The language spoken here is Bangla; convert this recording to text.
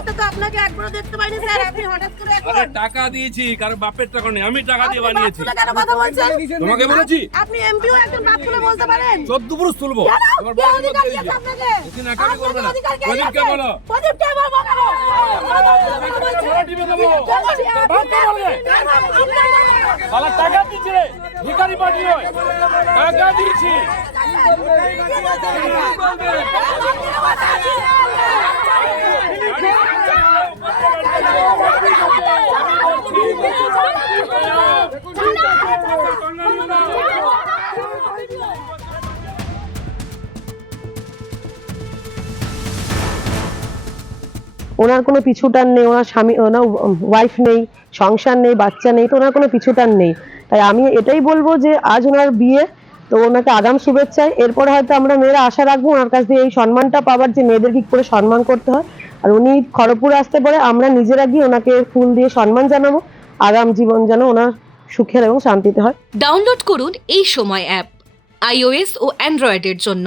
কথাবার্তা তো আপনাকে একবারও দেখতে পাইনি স্যার। আপনি হঠাৎ করে এখন আরে টাকা দিয়েছি, কারণ বাপের টাকা নেই, আমি টাকা দিয়ে আপনি বানিয়েছি। বাপ তুলে কেন কথা বলছেন? তোমাকে বলেছি আপনি এমপিও একজন বাপ তুলে বলতে পারেন? 14 পুরুষ তুলবো। কেন? তোমার কে বাপ অধিকার বলতে দিয়েছে আপনাকে? এদিন একাই করবে না। আপনাকে অধিকার কে প্রদীপকে দিয়েছে? বলো। প্রদীপকে বলবো কেন? বড় টিপে দেবো। বাপকে বলবে। শালা টাকা দিয়েছি রে, ভিখারি পার্টি নয়, টাকা দিয়েছি। ওনার কোনো পিছুটান নেই, ওনার স্বামী, ওনার ওয়াইফ নেই, সংসার নেই, বাচ্চা নেই, তো ওনার কোনো পিছুটান নেই। তাই আমি এটাই বলবো যে আজ ওনার বিয়ে, তো ওনাকে আগাম শুভেচ্ছায়। এরপর হয়তো আমরা মেয়েরা আশা রাখবো ওনার কাছ দিয়ে এই সম্মানটা পাওয়ার, যে মেয়েদের কি করে সম্মান করতে হয়। আর উনি খড়গপুর আসতে পারে, আমরা নিজেরা গিয়ে ওনাকে ফুল দিয়ে সম্মান জানাবো। আগাম জীবন যেন ওনার সুখের এবং শান্তিতে হয়। ডাউনলোড করুন এই সময় অ্যাপ iOS ও অ্যান্ড্রয়েডের জন্য।